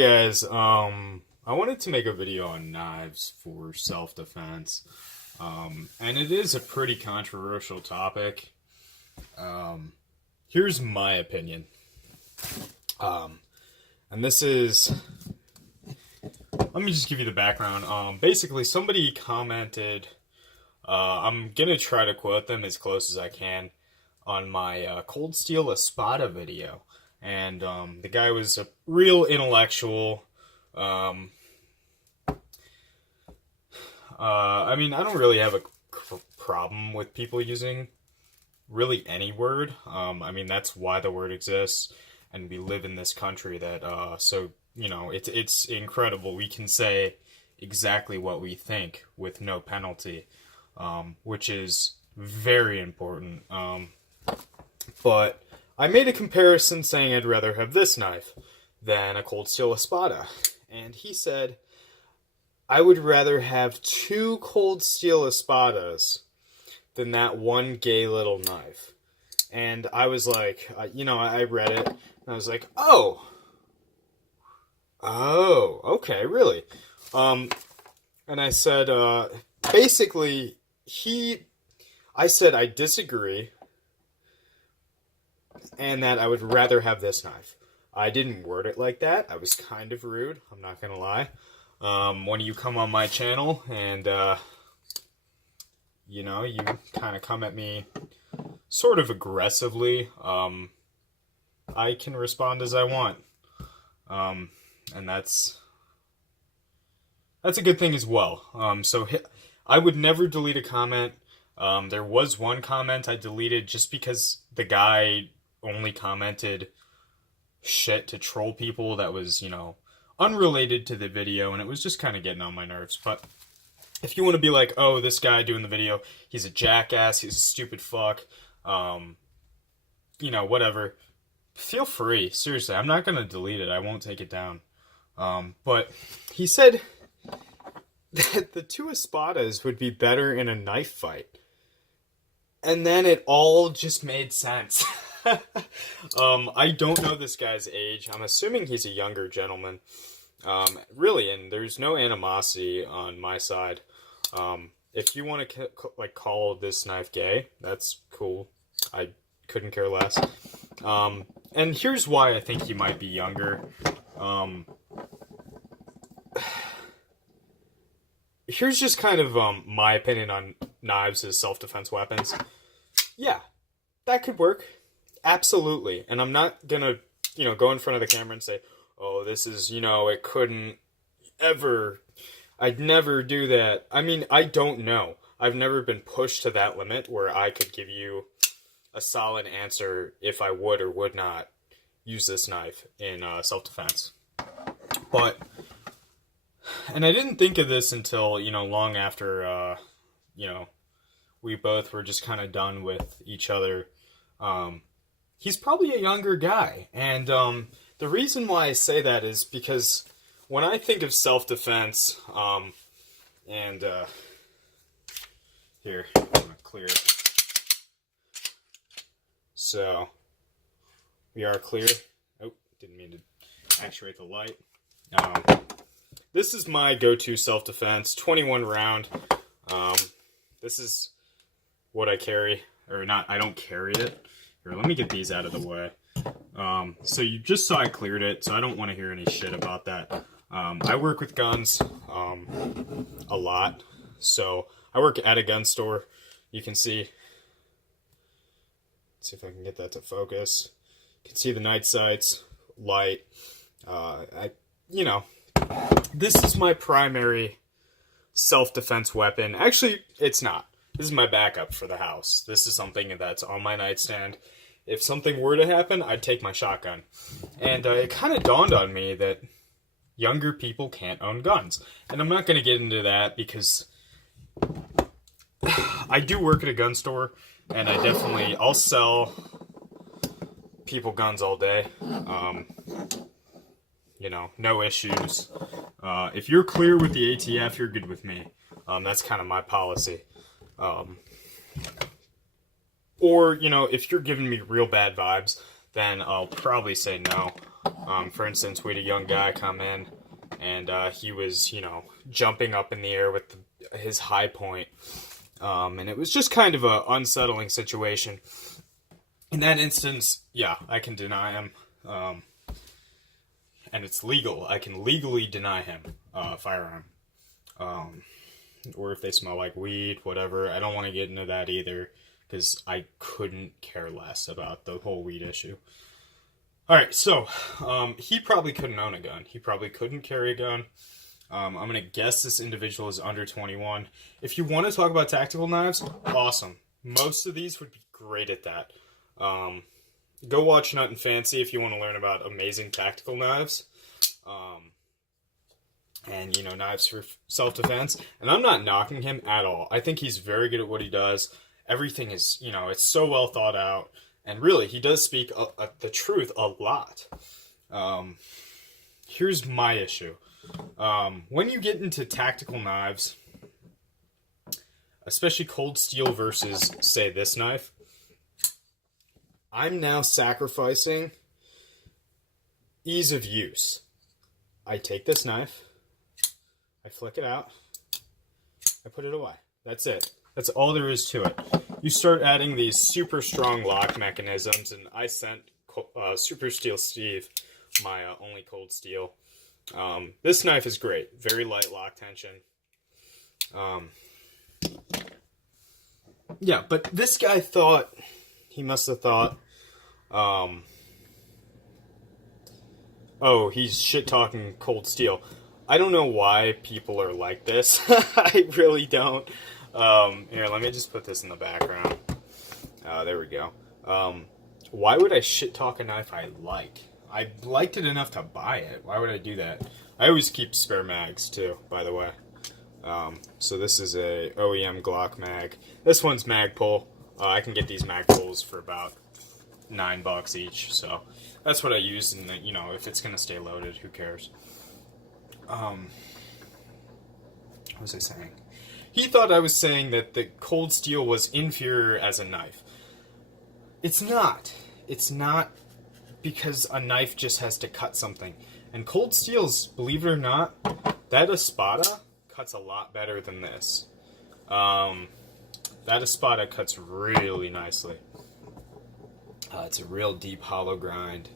Guys, I wanted to make a video on knives for self-defense. And it is a pretty controversial topic. Here's my opinion. And this is, let me just give you the background. Basically somebody commented, I'm gonna try to quote them as close as I can, on my Cold Steel Espada video. And the guy was a real intellectual. I mean, I don't really have a problem with people using really any word. I mean, that's why the word exists, and we live in this country that, so, you know, it's incredible. We can say exactly what we think with no penalty, which is very important. But I made a comparison saying I'd rather have this knife than a Cold Steel Espada. And he said, I would rather have two Cold Steel Espadas than that one gay little knife. And I was like, I read it, and I was like, oh, okay, really? And I said, basically, I said I disagree, and that I would rather have this knife. I didn't word it like that. I was kind of rude, I'm not gonna lie. When you come on my channel and, you kind of come at me sort of aggressively, I can respond as I want. And that's a good thing as well. I would never delete a comment. There was one comment I deleted just because the guy only commented shit to troll people that was, unrelated to the video, and it was just kind of getting on my nerves. But if you want to be like, oh, this guy doing the video, he's a jackass, he's a stupid fuck, whatever, feel free. Seriously, I'm not going to delete it. I won't take it down. But he said that the two Espadas would be better in a knife fight. And then it all just made sense. I don't know this guy's age. I'm assuming he's a younger gentleman. Really, and there's no animosity on my side. If you want to call this knife gay, that's cool. I couldn't care less. And here's why I think he might be younger. Here's just kind of my opinion on knives as self-defense weapons. Yeah, that could work. Absolutely. And I'm not gonna, go in front of the camera and say, oh, this is, it couldn't ever, I'd never do that. I mean, I don't know. I've never been pushed to that limit where I could give you a solid answer if I would or would not use this knife in self-defense. But, and I didn't think of this until, long after, we both were just kind of done with each other. He's probably a younger guy, and the reason why I say that is because when I think of self-defense, here, I'm gonna clear it. So, we are clear. Oh, didn't mean to actuate the light. This is my go-to self-defense, 21 round. This is what I carry, or not, I don't carry it. Here, let me get these out of the way. So you just saw I cleared it, so I don't want to hear any shit about that. I work with guns, a lot. So I work at a gun store. You can see, let's see if I can get that to focus. You can see the night sights, light. This is my primary self-defense weapon. Actually, it's not. This is my backup for the house. This is something that's on my nightstand. If something were to happen, I'd take my shotgun. And it kind of dawned on me that younger people can't own guns. And I'm not going to get into that because I do work at a gun store, and I'll sell people guns all day. No issues. If you're clear with the ATF, you're good with me. That's kind of my policy. Or, if you're giving me real bad vibes, then I'll probably say no. For instance, we had a young guy come in, and he was, jumping up in the air with his high point. And it was just kind of a unsettling situation. In that instance, yeah, I can deny him. And it's legal. I can legally deny him a firearm. Or if they smell like weed, whatever. I don't want to get into that either, because I couldn't care less about the whole weed issue. Alright, so, he probably couldn't own a gun. He probably couldn't carry a gun. I'm going to guess this individual is under 21. If you want to talk about tactical knives, awesome. Most of these would be great at that. Go watch Nut and Fancy if you want to learn about amazing tactical knives. And, knives for self-defense. And I'm not knocking him at all. I think he's very good at what he does. Everything is, it's so well thought out. And really, he does speak the truth a lot. Here's my issue. When you get into tactical knives, especially cold steel versus, say, this knife, I'm now sacrificing ease of use. I take this knife, I flick it out, I put it away. That's it. That's all there is to it. You start adding these super strong lock mechanisms, and I sent Super Steel Steve my only cold steel. This knife is great. Very light lock tension. Yeah, but this guy thought, he must have thought, oh, he's shit-talking cold steel. I don't know why people are like this. I really don't. Here, let me just put this in the background. There we go. Why would I shit-talk a knife I like? I liked it enough to buy it. Why would I do that? I always keep spare mags, too, by the way. So this is a OEM Glock mag. This one's Magpul. I can get these Magpuls for about $9 each, so that's what I use, and if it's gonna stay loaded, who cares? What was I saying? He thought I was saying that the cold steel was inferior as a knife. It's not. It's not, because a knife just has to cut something. And cold steels, believe it or not, that Espada cuts a lot better than this. That Espada cuts really nicely. It's a real deep hollow grind.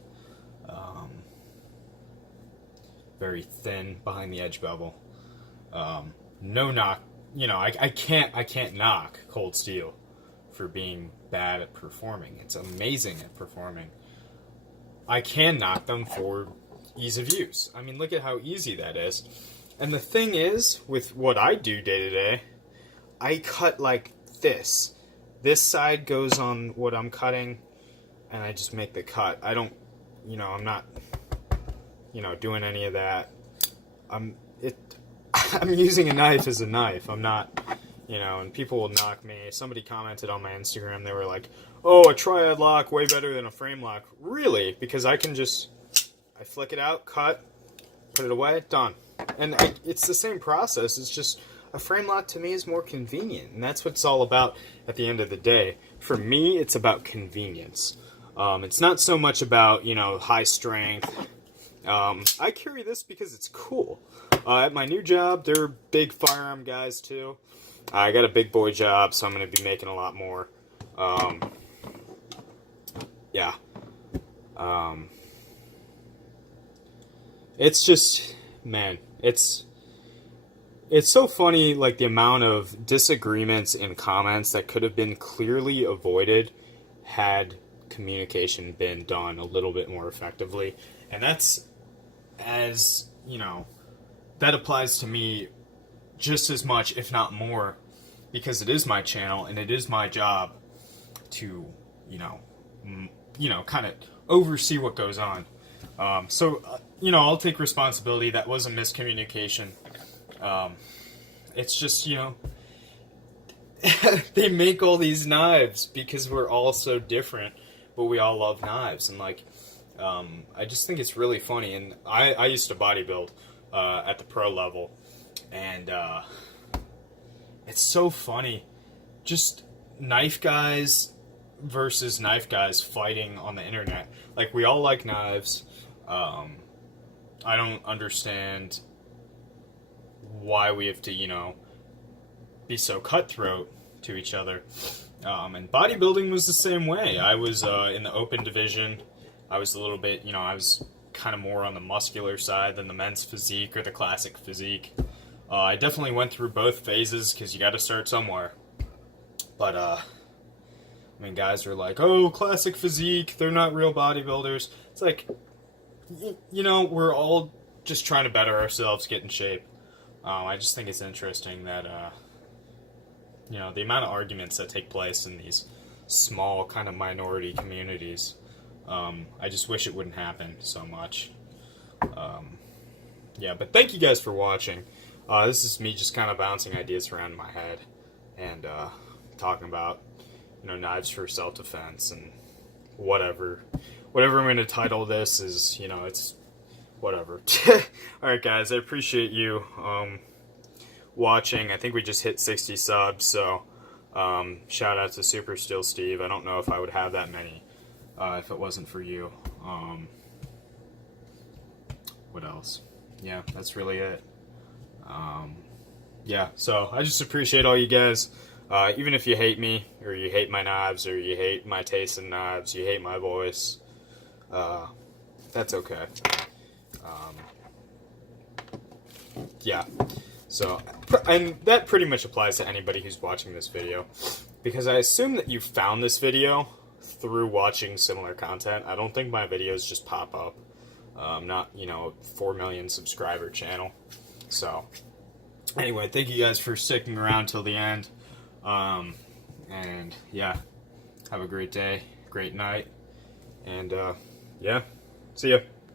Very thin behind the edge bevel. No knock. I can't knock cold steel for being bad at performing. It's amazing at performing. I can knock them for ease of use. I mean, look at how easy that is. And the thing is, with what I do day to day, I cut like this. This side goes on what I'm cutting, and I just make the cut. I don't, I'm not, doing any of that. I'm using a knife as a knife. I'm not, and people will knock me. Somebody commented on my Instagram, they were like, oh, a triad lock way better than a frame lock. Really? Because I flick it out, cut, put it away, done. And it's the same process. It's just a frame lock to me is more convenient, and that's what it's all about at the end of the day. For me, it's about convenience. It's not so much about, high strength. I carry this because it's cool. At my new job, they're big firearm guys too. I got a big boy job, so I'm going to be making a lot more. Yeah. It's just, man, it's so funny, like, the amount of disagreements in comments that could have been clearly avoided had communication been done a little bit more effectively. And that's, that applies to me just as much, if not more, because it is my channel and it is my job to, kind of oversee what goes on. So, I'll take responsibility. That was a miscommunication. It's just, they make all these knives because we're all so different, but we all love knives. And, I just think it's really funny. And I used to bodybuild at the pro level. And it's so funny. Just knife guys versus knife guys fighting on the internet. Like, we all like knives. I don't understand why we have to, be so cutthroat to each other. And bodybuilding was the same way. I was in the open division. I was a little bit, I was kind of more on the muscular side than the men's physique or the classic physique. I definitely went through both phases because you got to start somewhere. But, guys are like, oh, classic physique, they're not real bodybuilders. It's like, we're all just trying to better ourselves, get in shape. I just think it's interesting that, the amount of arguments that take place in these small kind of minority communities. I just wish it wouldn't happen so much. But thank you guys for watching. This is me just kind of bouncing ideas around in my head and talking about, knives for self-defense and whatever. Whatever I'm going to title this is, it's whatever. Alright guys, I appreciate you watching. I think we just hit 60 subs, so shout out to Super Still Steve. I don't know if I would have that many if it wasn't for you. What else? Yeah, that's really it. So I just appreciate all you guys. Even if you hate me, or you hate my knives, or you hate my taste in knives, you hate my voice, that's okay. So, and that pretty much applies to anybody who's watching this video, because I assume that you found this video through watching similar content. I don't think my videos just pop up. I'm not, 4 million subscriber channel. So, anyway, thank you guys for sticking around till the end. And yeah, have a great day, great night, and see ya.